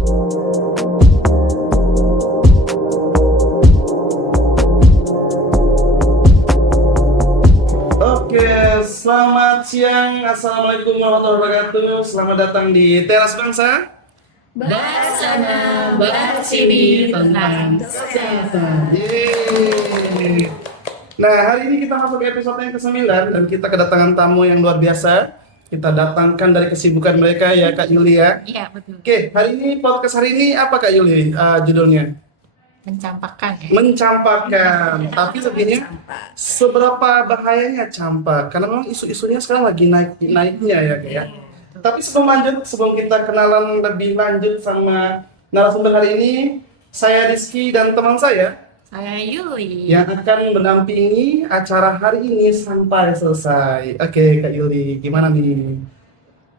Oke, selamat siang. Assalamualaikum warahmatullahi wabarakatuh. Selamat datang di Teras Bangsa. Bahas sana, bahas sini tentang kesehatan. Yeay. Nah, hari ini kita masuk ke episode yang ke-9 dan kita kedatangan tamu yang luar biasa. Kita datangkan dari kesibukan mereka ya Kak Yuli ya. Iya, betul. Oke, podcast hari ini apa Kak Yuli judulnya? Mencampakkan ya. Mencampakkan. Tapi sebenarnya seberapa bahayanya campak? Karena memang isu-isunya sekarang lagi naik-naiknya ya Kak ya. Tapi sebelum kita kenalan lebih lanjut sama narasumber hari ini, saya Rizky dan teman saya Saya Yuli. yang akan mendampingi acara hari ini sampai selesai. Oke, Kak Yuli, gimana nih?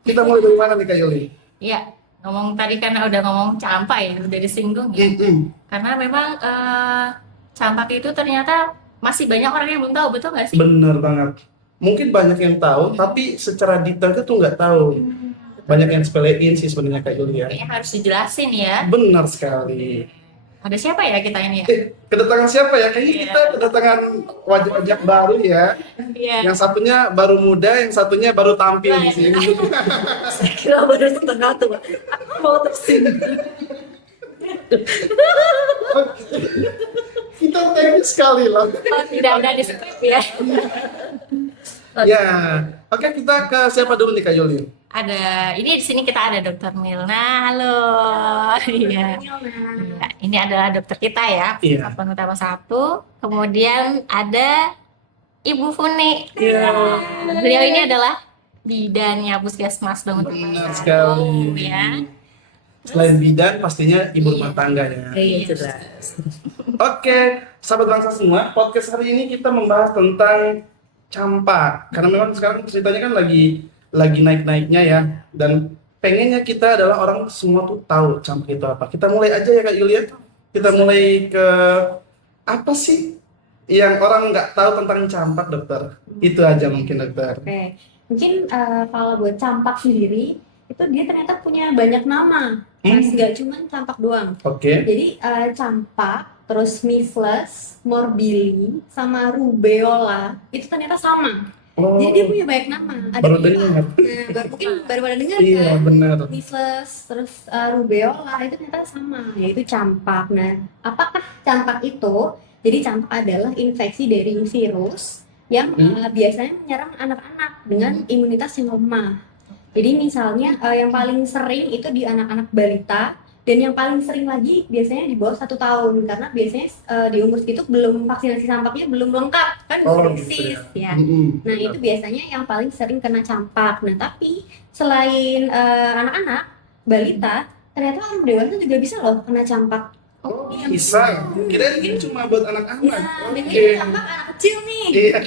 Kita mulai dari mana nih, Kak Yuli? Iya, ngomong tadi karena udah ngomong campak ya, udah disinggung ya. Karena memang campak itu ternyata masih banyak orang yang belum tahu, betul nggak sih? Bener banget. Mungkin banyak yang tahu, tapi secara detail itu nggak tahu. Banyak yang sepelein sih sebenarnya, Kak Yuli ya. Kayaknya harus dijelasin ya. Benar sekali. Ada siapa ya kita ini ya? Kedatangan siapa ya? Kayaknya kita kedatangan wajah-wajah baru ya. Iya. Yang satunya baru muda, yang satunya baru tampil di sini. Saya kira baru setengah tua. Aku mau tersinggung. Kita teknis sekali loh. Oh, tidak ada di skrip ya. Ya, oke kita ke siapa dulu nih Kak Yuli? Ada, ini di sini kita ada Dokter Milna. Halo. Iya. Iya, ini adalah dokter kita ya. Iya. Satuan utama 1. Kemudian ada Ibu Funi. Iya. Nah, beliau ini adalah bidannya Puskesmas Bangun Benar Tempat sekali. ya. Selain bidan, pastinya ibu rumah tangga ya. Iya, jelas. Oke, sahabat bangsa semua, podcast hari ini kita membahas tentang campak. Karena memang sekarang ceritanya kan lagi naik-naiknya ya. Dan pengennya kita adalah orang semua tuh tahu campak itu apa. Kita mulai aja ya Kak Yulia. Kita mulai ke apa sih yang orang nggak tahu tentang campak, dokter? Itu aja mungkin, dokter. Oke, mungkin kalau buat campak sendiri itu dia ternyata punya banyak nama, Mas, nggak cuma campak doang. Oke. Jadi campak, terus measles, morbili, sama rubeola itu ternyata sama. Oh, Jadi dia punya banyak nama. Ada baru lima. dengar. Mungkin baru pada dengar Iya, kan? benar. Measles, terus rubeola itu ternyata sama, yaitu campak. Nah, apakah campak itu? Jadi campak adalah infeksi dari virus yang biasanya menyerang anak-anak dengan imunitas yang lemah. Jadi misalnya yang paling sering itu di anak-anak balita, dan yang paling sering lagi biasanya di bawah 1 tahun, karena biasanya di umur segitu belum vaksinasi campaknya belum lengkap kan, belum dosis ya. Nah itu biasanya yang paling sering kena campak. Nah tapi selain anak-anak balita, ternyata orang dewasa juga bisa loh kena campak. Oh, bisa. Kirain ini cuma buat anak-anak. Nah, Oke. ini campak anak kecil nih. Iya.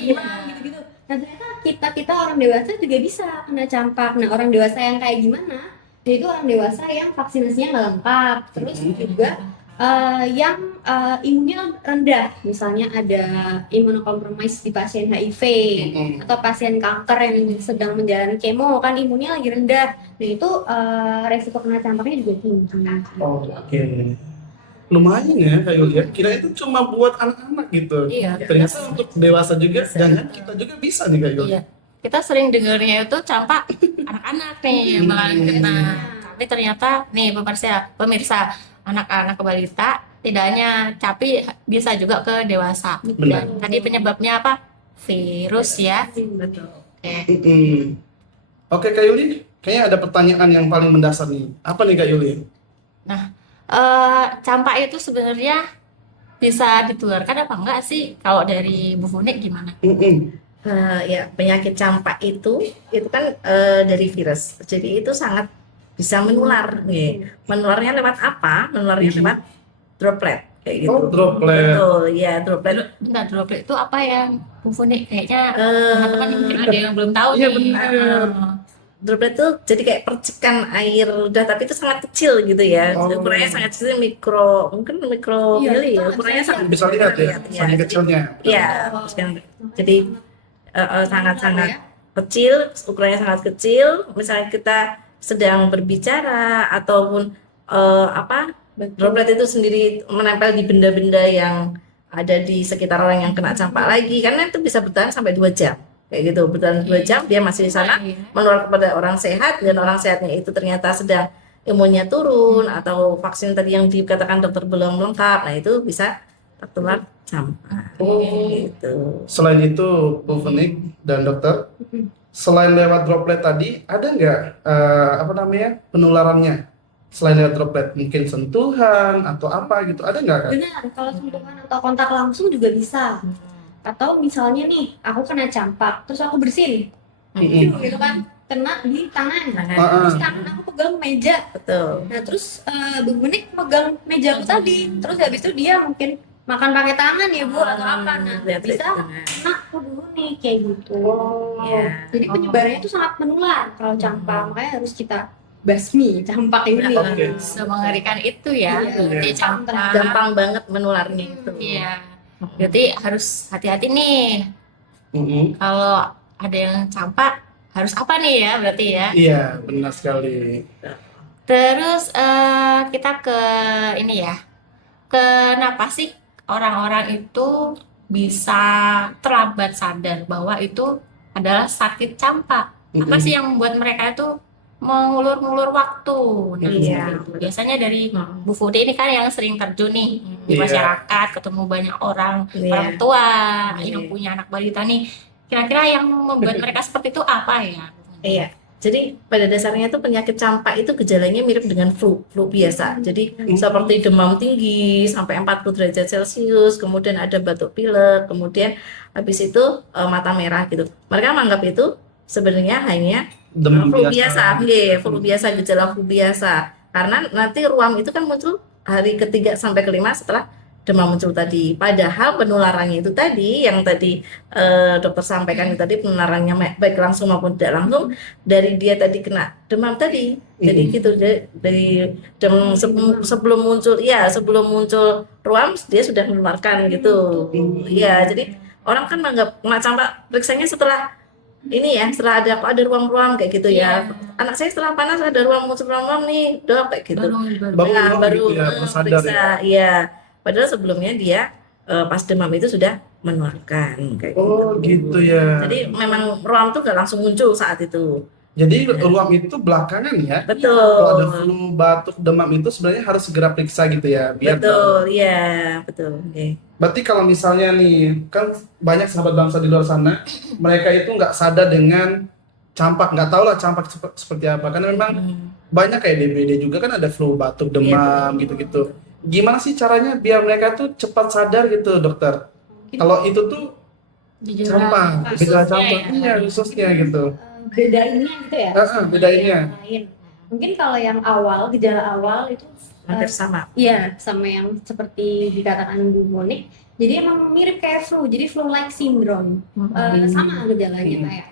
Gitu-gitu. Nah, ternyata kita orang dewasa juga bisa kena campak. Nah, orang dewasa yang kayak gimana? Yaitu orang dewasa yang vaksinasinya nggak lengkap, terus juga yang imunnya rendah, misalnya ada imunokompromis di pasien HIV atau pasien kanker yang sedang menjalani kemo, kan imunnya lagi rendah. Nah, itu resiko kena campaknya juga tinggi. Oh, oke. Lumayan ya Kak Yulia. Kira itu cuma buat anak-anak gitu. Iya. Ternyata untuk dewasa juga dan kita juga bisa nih Kak Yulia. Iya. Kita sering dengarnya itu campak anak-anak nih yang malah kena. Tapi ternyata nih pemirsa anak-anak balita tidak hanya tapi bisa juga ke dewasa. Benar. Dan tadi penyebabnya apa? Virus ya. Betul. Oke. Oke Kak Yuli, kayaknya ada pertanyaan yang paling mendasar nih. Apa nih Kak Yuli? Campak itu sebenarnya bisa ditularkan apa enggak sih? Kalau dari Bu Funik gimana? Ya, penyakit campak itu kan dari virus. Jadi itu sangat bisa menular. Menularnya lewat apa? Menularnya lewat droplet kayak gitu. Oh, droplet. Betul, ya droplet. Nah, droplet itu apa ya, Bu Funik? Kayaknya Eh, teman-teman mungkin ada yang belum tahu Iya, nih. benar. Droplet itu jadi kayak percikan air udah, tapi itu sangat kecil gitu ya. Oh. Ukurannya sangat kecil, mungkin mikro Iya, mili ya. betul. Ukurannya sangat Bisa lihat ya, Iya, saking kecilnya. Iya, jadi sangat-sangat kecil, ukurannya sangat kecil. Misalnya kita sedang berbicara ataupun droplet itu sendiri menempel di benda-benda yang ada di sekitar orang yang kena campak lagi, karena itu bisa bertahan sampai 2 jam kayak gitu, bertahan 2 jam dia masih di sana menular kepada orang sehat, dan orang sehatnya itu ternyata sedang imunnya turun atau vaksin tadi yang dikatakan dokter belum lengkap, nah itu bisa tertular campak gitu. Selain itu, Bu Funik dan dokter, selain lewat droplet tadi, ada nggak penularannya? Selain lewat droplet, mungkin sentuhan atau apa gitu, ada nggak Kak? Benar, kalau sentuhan atau kontak langsung juga bisa. Atau misalnya nih, aku kena campak, terus aku bersin, gitu kan, kena di tangan. Terus tangan aku pegang meja. Betul. Nah terus Bu Menik pegang meja aku tadi, terus habis itu dia mungkin makan pakai tangan ya Bu atau apa, nah bisa kena aku dulu nih kayak gitu. Ya. Jadi penyebarannya itu sangat menular kalau campak, makanya harus kita basmi campak ini. Oke. Semengerikan itu ya, Iya. berarti campak. Gampang banget menularnya itu. Iya, berarti harus hati-hati nih. Kalau ada yang campak, harus apa nih ya berarti ya? Iya, benar sekali. Terus kita ke ini ya, kenapa sih orang-orang itu bisa terlambat sadar bahwa itu adalah sakit campak? Apa sih yang membuat mereka itu mengulur-ngulur waktu? Nah, Iya. seperti itu. Biasanya dari Bu Futi ini kan yang sering terjun nih di Iya. masyarakat, ketemu banyak orang Iya. tua Iya. yang punya anak balita nih. Kira-kira yang membuat mereka seperti itu apa ya? Iya. Jadi pada dasarnya itu penyakit campak itu gejalanya mirip dengan flu biasa. Jadi seperti demam tinggi sampai 40 derajat Celcius, kemudian ada batuk pilek, kemudian habis itu mata merah gitu. Mereka menganggap itu sebenarnya hanya Demam flu biasa. biasa, flu biasa, gejala flu biasa. Karena nanti ruam itu kan muncul hari ketiga sampai kelima setelah demam muncul tadi. Padahal penularannya itu tadi yang tadi dokter sampaikan itu tadi, penularannya baik langsung maupun tidak langsung dari dia tadi kena demam tadi. Jadi gitu, dari demam sebelum muncul ruam dia sudah menularkan gitu. Iya, jadi orang kan menganggap kena campak periksanya setelah ini ya, setelah ada ruam-ruam kayak gitu ya. Anak saya setelah panas ada ruam nih, Dok, kayak gitu. Baru gitu ya, baru sadar periksa, ya. iya. Padahal sebelumnya dia pas demam itu sudah menularkan kayak Oh, gitu ya. Jadi memang ruam tuh gak langsung muncul saat itu. Jadi ruam itu belakangan ya. Betul. Kalau ada flu, batuk, demam itu sebenarnya harus segera periksa gitu ya, biar tahu. Betul, iya, betul. Oke. Berarti kalau misalnya nih, kan banyak sahabat bangsa di luar sana, mereka itu nggak sadar dengan campak, nggak tahu lah campak seperti apa. Karena memang banyak kayak DBD juga kan ada flu, batuk, demam gitu-gitu. Gimana sih caranya biar mereka tuh cepat sadar gitu, dokter? Kalau itu tuh campak, gejala campak, iya khususnya gitu. Bedainnya gitu ya. Bedainnya. Lain. Mungkin kalau yang awal, gejala awal itu Hampir sama. iya sama yang seperti dikatakan Bu Monik. Jadi emang mirip kayak flu, jadi flu-like syndrome. Sama gejalanya kayak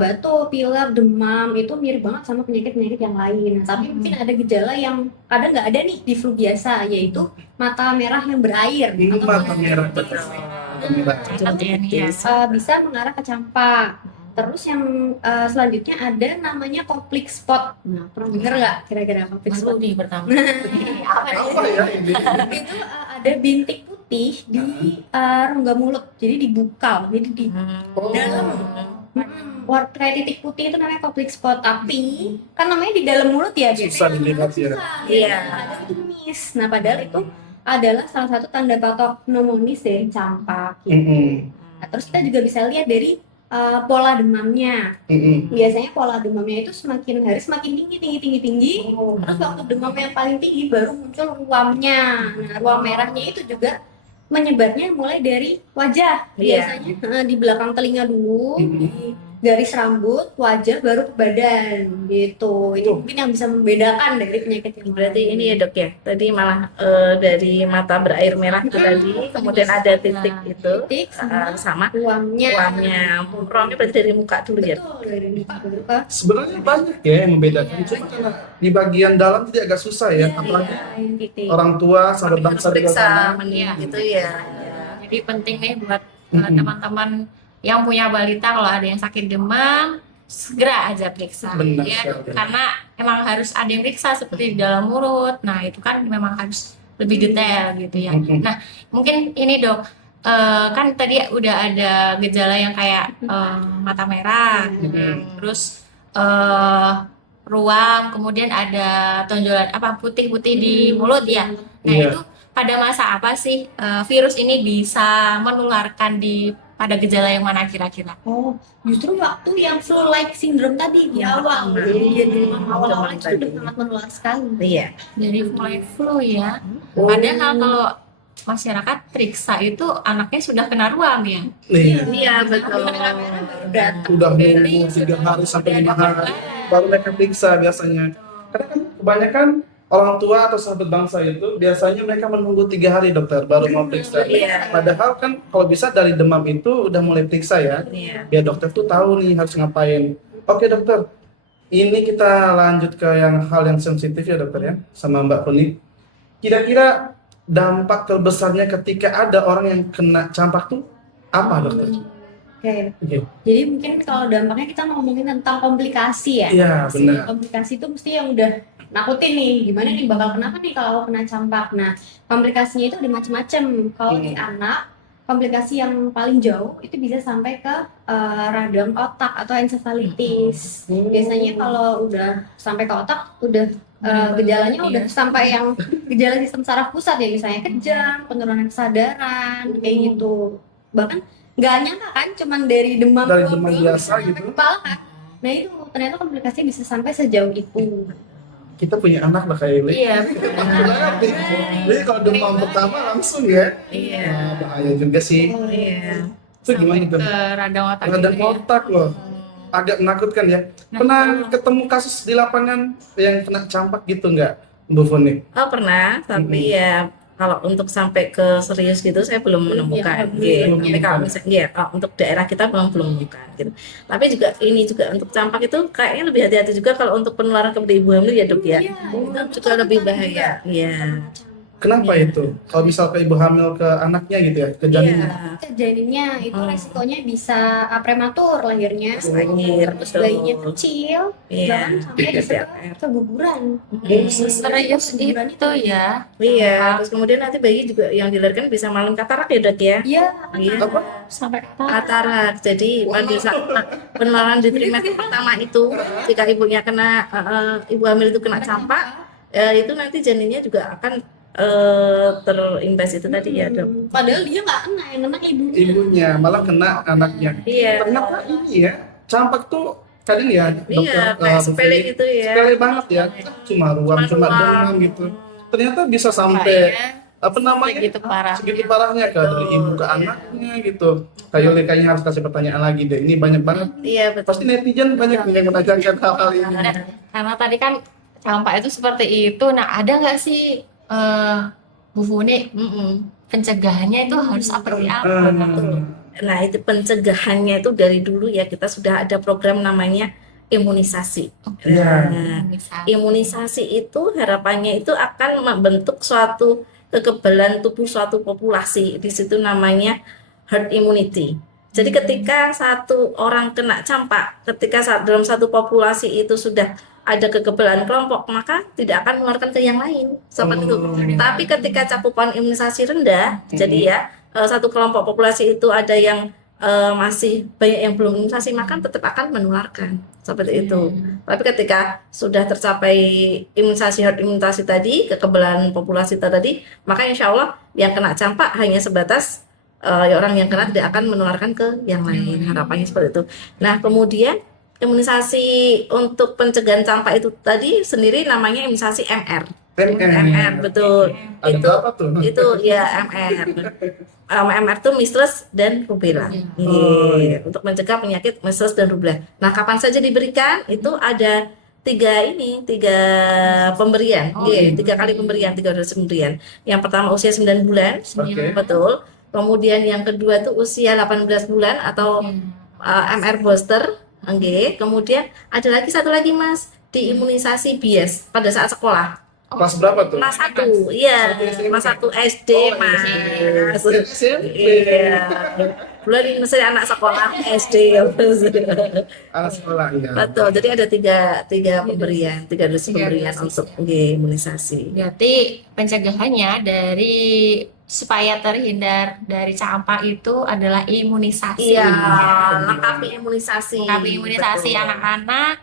batuk, pilek, demam, itu mirip banget sama penyakit-penyakit yang lain. Nah, tapi mungkin ada gejala yang kadang nggak ada nih di flu biasa, yaitu mata merah yang berair. Ini atau mata merah, betul. Catat Mata merah. ya, ya. bisa mengarah ke campak. Terus yang selanjutnya ada namanya Koplik spot. Nah, pernah dengar nggak kira-kira Koplik Baru spot? nih pertama. Apa ya ini? Itu ada bintik putih di rongga mulut, jadi dibuka, jadi di dalam. Kayak titik putih itu namanya Koplik spot, tapi kan namanya di dalam mulut ya, Susah biasanya dilihat ya. Iya. ada tumis. Nah padahal itu adalah salah satu tanda patok pneumonis dari campak. Nah, terus kita juga bisa lihat dari pola demamnya. Biasanya pola demamnya itu semakin hari semakin tinggi. Terus waktu demam yang paling tinggi baru muncul ruamnya. Nah, ruam merahnya itu juga menyebarnya mulai dari wajah. Iya. Biasanya di belakang telinga dulu, di garis rambut, wajah, baru ke badan gitu. Itu mungkin yang bisa membedakan dari penyakit yang Berarti ini ya Dok ya, tadi malah dari mata berair merah itu tadi, kemudian ada titik itu titik sama ruamnya. ruamnya berarti dari muka dulu ya. Betul, dari muka dulu ke Sebenarnya banyak ya yang membedakan. Cuma karena di bagian dalam jadi agak susah ya. Apalagi yang titik. orang tua, sahabat Harus bangsa di luar periksa sana. Iya. gitu ya. Jadi penting nih buat teman-teman yang punya balita, kalau ada yang sakit demam, segera aja periksa Benar ya, sekali. karena emang harus ada yang periksa seperti di dalam mulut. Nah, itu kan memang harus lebih detail gitu ya. Mm-mm. Nah, mungkin ini Dok, kan tadi udah ada gejala yang kayak mata merah, terus eh, ruam, kemudian ada tonjolan apa putih-putih di mulut ya. Nah, Iya. itu pada masa apa sih virus ini bisa menularkan pada gejala yang mana kira-kira? Oh, justru waktu yang flu-like syndrome tadi di Yang awal, pertama. ya demam awal-awal Demam itu udah tadi. sangat menular sekali. Iya. Dari mulai flu ya. Oh. Padahal kalau masyarakat periksa itu anaknya sudah kena ruam ya. Nih, Iya, betul. Merah-merah baru datang. udah Jadi nunggu 3 hari sampai 5 hari Iya. baru mereka periksa biasanya. Karena kan kebanyakan orang tua atau sahabat bangsa itu biasanya mereka menunggu 3 hari dokter baru mau periksa. Iya. Padahal kan kalau bisa dari demam itu udah mulai periksa ya. Iya. Biar dokter tuh tahu nih harus ngapain. Oke dokter, ini kita lanjut ke hal yang sensitif ya dokter ya, sama Mbak Puni. Kira-kira dampak terbesarnya ketika ada orang yang kena campak tuh apa dokter? Oke. Oke. Jadi mungkin kalau dampaknya kita ngomongin tentang komplikasi ya. Iya benar. Komplikasi itu mesti yang udah nakutin nih, gimana nih bakal kenapa nih kalau kena campak. Nah, komplikasinya itu ada macam-macam. Kalau di anak, komplikasi yang paling jauh itu bisa sampai ke radang otak atau encephalitis. Biasanya kalau udah sampai ke otak, udah gejalanya udah sampai yang gejala sistem saraf pusat ya, misalnya kejang, penurunan kesadaran, kayak gitu. Bahkan nggak nyangka kan, cuman dari demam Dari doang demam belum biasa sampai gitu. kepala kan. Nah itu ternyata komplikasinya bisa sampai sejauh itu. Kita punya anak lah kayak ini. Iya. Jadi kalau demam pertama langsung ya. Iya. Wah, bahaya juga sih. Iya. Itu gimana tuh? Ke radang otak Radang gitu ya. otak loh. Agak menakutkan ya. Pernah ketemu kasus di lapangan yang kena campak gitu nggak, Bu Foni? Oh, pernah, tapi ya kalau untuk sampai ke serius gitu saya belum menemukan. Gitu. Tapi kalau misalnya ya, kalau untuk daerah kita belum menemukan gitu. Tapi juga ini juga untuk campak itu kayaknya lebih hati-hati juga kalau untuk penularan kepada ibu hamil ya dok ya. Iya, Itu juga lebih bahaya. Iya. Kenapa itu? Kalau misal ke ibu hamil ke anaknya gitu ya, ke janinnya. Iya. Janinnya itu resikonya bisa prematur lahirnya, Lahir, terus betul. bayinya kecil, Iya. bahkan sampai bisa PCR. keguguran. Serius itu ya. Iya, terus kemudian nanti bayi juga yang dilahirkan bisa malam katarak ya dok ya. Iya, Iya. Apa? Sampai Katarak. Jadi pada saat penularan di trimester pertama itu, jika ibunya kena ibu hamil itu kena campak, itu nanti janinnya juga akan terimbas itu tadi ya dok. padahal dia nggak kena, yang kena ibunya. Ibunya malah kena anaknya. Iya. Ternyata ini ya, campak tuh kadang ya Iya, dokter kayak Bu sepele Foni, gitu ya. sepele banget ya. Cuma ruam, cuma ruam. demam gitu. Ternyata bisa sampai apa namanya? segitu parah. Segitu parahnya ke dari ibu ke Iya. anaknya gitu. Kayaknya harus kasih pertanyaan lagi deh. Ini banyak banget. Iya Pasti betul. netizen banyak yang menanyakan hal-hal ini. Karena tadi kan campak itu seperti itu. Nah, ada nggak sih Bu Funi pencegahannya itu harus seperti apa? Nah itu pencegahannya itu dari dulu ya kita sudah ada program namanya imunisasi. Iya. Nah, Misalnya. imunisasi itu harapannya itu akan membentuk suatu kekebalan tubuh suatu populasi. Di situ namanya herd immunity. Jadi ketika satu orang kena campak, ketika dalam satu populasi itu sudah ada kekebalan kelompok, maka tidak akan menularkan ke yang lain. Seperti itu. Tapi ketika cakupan imunisasi rendah, jadi ya satu kelompok populasi itu ada yang masih banyak yang belum imunisasi, maka tetap akan menularkan. Seperti itu. Tapi ketika sudah tercapai imunisasi herd imunisasi tadi, kekebalan populasi tadi, maka insya Allah yang kena campak hanya sebatas orang yang kena tidak akan menularkan ke yang lain. Harapannya seperti itu. Nah, kemudian imunisasi untuk pencegahan campak itu tadi sendiri namanya imunisasi MR. MR betul. Ada Itu berapa tuh? itu ya MR. MR itu measles dan rubella. Iya, untuk mencegah penyakit measles dan rubella. Nah, kapan saja diberikan? Itu ada tiga pemberian. Iya, 3 kali pemberian, 3 dosis pemberian. Yang pertama usia 9 bulan, Oke. betul. Kemudian yang kedua itu usia 18 bulan atau MR booster. Oke. Kemudian ada lagi satu lagi Mas, di imunisasi bias pada saat sekolah. Kelas berapa tuh? Kelas 1, iya, Satu SMP. kelas 1 SD, Oh, Mas. SMP. Iya. Bulan ini saya anak sekolah SD ya, Mas. Anak sekolah ya. Betul, jadi ada tiga pemberian, tiga dosis Tiga pemberian dosis, untuk imunisasi. Berarti pencegahannya dari supaya terhindar dari campak itu adalah imunisasi. Iya, lengkapi imunisasi. Lengkapi imunisasi Betul. anak-anak,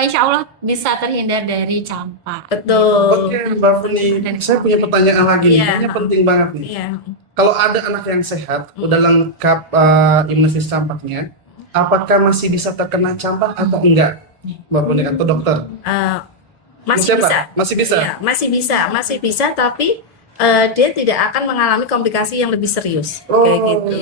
insya Allah bisa terhindar dari campak. Betul. Oke, Mbak Funi, saya punya pertanyaan lagi nih. Iya. Kayaknya penting banget nih. Iya. Kalau ada anak yang sehat, udah lengkap imunisasi campaknya, apakah masih bisa terkena campak atau enggak, Mbak Funi atau dokter? Eh, masih Siapa? bisa. Masih bisa. Iya, masih bisa, tapi dia tidak akan mengalami komplikasi yang lebih serius, kayak Oh. gitu.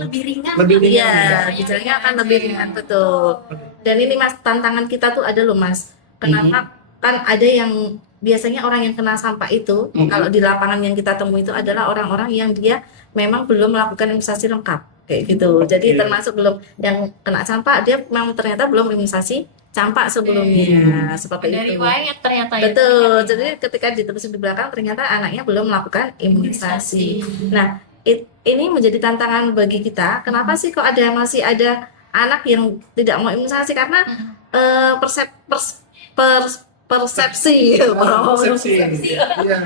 Lebih ringan. Lebih ringan. Iya, gejalanya akan lebih ringan, betul. Dan ini Mas, tantangan kita tuh ada loh Mas. Kenapa? Kan ada yang biasanya orang yang kena sampah itu, kalau di lapangan yang kita temui itu adalah orang-orang yang dia memang belum melakukan imunisasi lengkap, kayak gitu. Jadi termasuk belum yang kena campak, dia memang ternyata belum imunisasi campak sebelumnya, seperti Ada itu. riwayat ternyata ya. Betul. Jadi ketika ditelusuri di belakang ternyata anaknya belum melakukan imunisasi. Nah, ini menjadi tantangan bagi kita. Kenapa sih kok masih ada anak yang tidak mau imunisasi? Karena persepsi. Persepsi. Iya.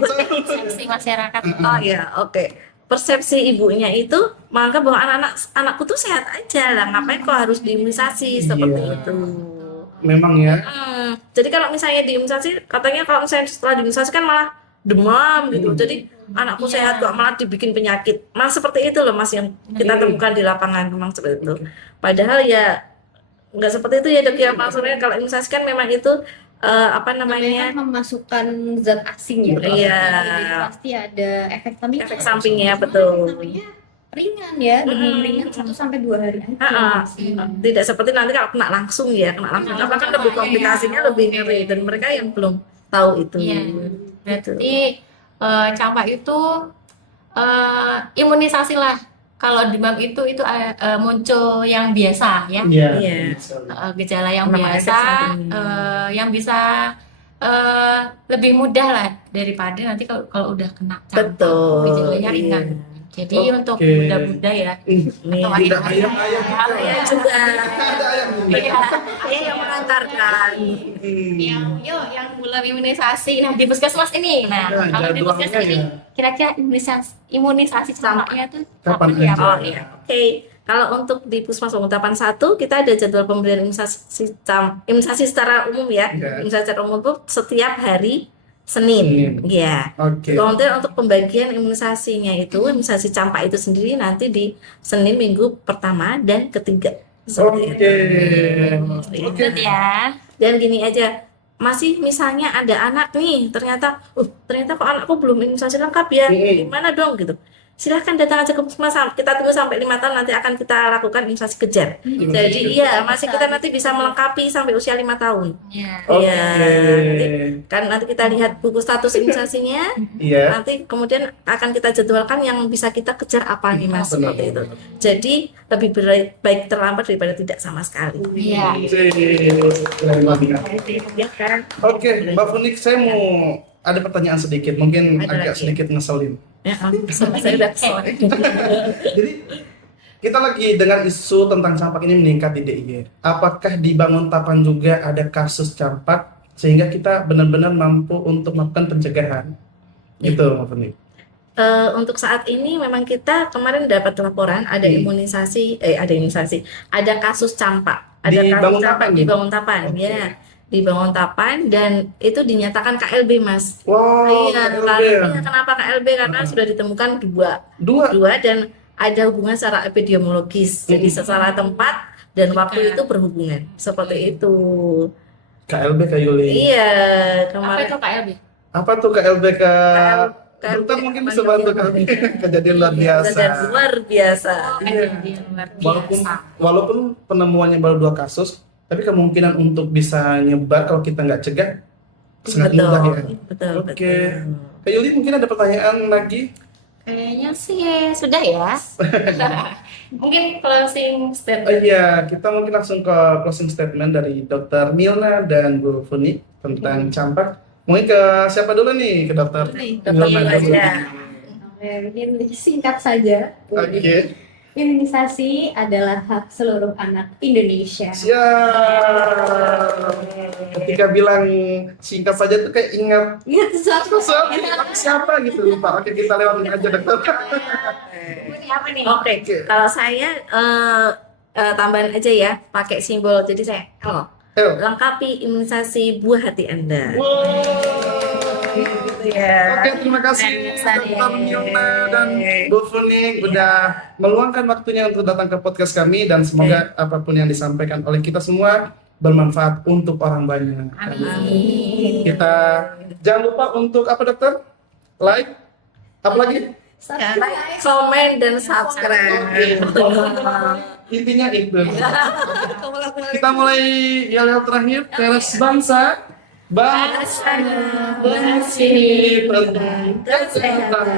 Persepsi masyarakat. Oh ya, oke. Persepsi ibunya itu menganggap bahwa anakku tuh sehat aja lah, ngapain kok harus diimunisasi seperti Iya. itu. Memang ya. Jadi kalau misalnya diimunisasi, katanya kalau misalnya setelah diimunisasi kan malah demam gitu. Jadi anakku Iya. sehat kok malah dibikin penyakit. Mas seperti itu loh Mas yang kita temukan di lapangan memang seperti itu. Padahal ya nggak seperti itu ya Dok ya. Maksudnya kalau imunisasi kan memang itu apa namanya? Kan memasukkan zat asing ya. Iya. Jadi pasti ada efek samping. Efek sampingnya, Cuma betul. efek sampingnya ringan ya, demam ringan 1 sampai 2 hari aja. Tidak seperti nanti kalau kena langsung ya, apa kan lebih komplikasinya lebih ngeri dan mereka yang belum tahu itu. Iya. Gitu. Berarti campak itu imunisasi lah. Kalau demam itu muncul yang biasa ya. Iya. Iya. Gejala yang Memang efek biasa sampingnya. yang bisa lebih mudah lah daripada nanti kalau udah kena campak. Betul. Gejalanya ringan. Iya. Jadi untuk Oke. bunda-bunda ya, Nih, atau Tidak ayah-ayah, ayam-ayam. ayah juga. Ada ayam juga. Iya. Ayah yang mengantarkan. yang belum imunisasi. Nah, di puskesmas ini. Nah, Nah, kalau di jadwalnya puskesmas ini ya. kira-kira imunisasi campaknya tuh Kapan kapan ya? aja? Oh iya, oke. Kalau untuk di Puskesmas Pengutapan 1 kita ada jadwal pemberian imunisasi secara umum ya. Iya. Imunisasi secara umum itu setiap hari Senin. Iya. Oke. Kemudian untuk pembagian imunisasinya itu, imunisasi campak itu sendiri nanti di Senin minggu pertama dan ketiga. Seperti Oke. itu. Oke. Gitu ya. Dan gini aja, masih misalnya ada anak nih, ternyata kok anakku belum imunisasi lengkap ya, gimana dong gitu. Silahkan datang aja ke puskesmas, kita tunggu sampai 5 tahun nanti akan kita lakukan imunisasi kejar. Jadi iya, masih kita nanti bisa melengkapi sampai usia 5 tahun. Iya. Oke. Iya. Kan nanti kita lihat buku status imunisasinya, Iya. nanti kemudian akan kita jadwalkan yang bisa kita kejar apa nih Mas, Benar. seperti itu. Jadi lebih baik terlambat daripada tidak sama sekali. Iya. Ya kan? Oke, Mbak Funik, saya mau ada pertanyaan sedikit, mungkin Ada agak lagi. sedikit ngeselin. Ya, saya udah kesel. Jadi kita lagi dengan isu tentang campak ini meningkat di DIY. Apakah di Banguntapan juga ada kasus campak sehingga kita benar-benar mampu untuk melakukan pencegahan? Gitu, Mbak Funik. Untuk saat ini memang kita kemarin dapat laporan ada ada kasus campak, ada Di kasus Banguntapan campak di nih? Banguntapan, Oke. ya, di Banguntapan dan itu dinyatakan KLB Mas. Wow, Iya, KLB ya? kenapa KLB? Karena sudah ditemukan Dua. dua dan ada hubungan secara epidemiologis, jadi secara tempat dan waktu itu berhubungan, seperti itu. KLB Kak Yuli. Iya, Apa kemarin itu KLB? Apa tuh KLB Kak? KLB, Dokter mungkin bisa bantu kami. Kejadian luar biasa. dan luar biasa. Iya. Luar Walaupun biasa. walaupun penemuannya baru 2 kasus, tapi kemungkinan untuk bisa nyebar kalau kita nggak cegah sangat Betul, mudah ya. betul, Oke. betul. Kak Yuli mungkin ada pertanyaan lagi? Kayaknya sih sudah ya. Mungkin closing Oh statement. iya, kita mungkin langsung ke closing statement dari Dr. Milna dan Bu Funi tentang campak. Mungkin ke siapa dulu nih? Ke dokter. Dokter Nilma dulu dulu. aja. Oke, mungkin singkat saja. Oke. Imunisasi adalah hak seluruh anak Indonesia. Siap. Ketika bilang singkat saja tuh kayak ingat Ingat sesuatu. siapa gitu lupa. Oke, kita lewatin aja dokter. Ini apa nih? Oke, kalau saya tambahan aja ya, pakai simbol. Jadi saya L. Ayo. Lengkapi imunisasi buah hati Anda. Wow. Gitu ya. Oke, terima kasih Dokter Nilma dan Bu Funing udah meluangkan waktunya untuk datang ke podcast kami dan semoga apapun yang disampaikan oleh kita semua bermanfaat untuk orang banyak. Amin. Kita jangan lupa untuk apa dokter? Like, apa lagi? Like, comment, dan subscribe. Intinya itu. Kita mulai yel-yel terakhir. Teras bangsa, bangsa bersih tentang kesehatan.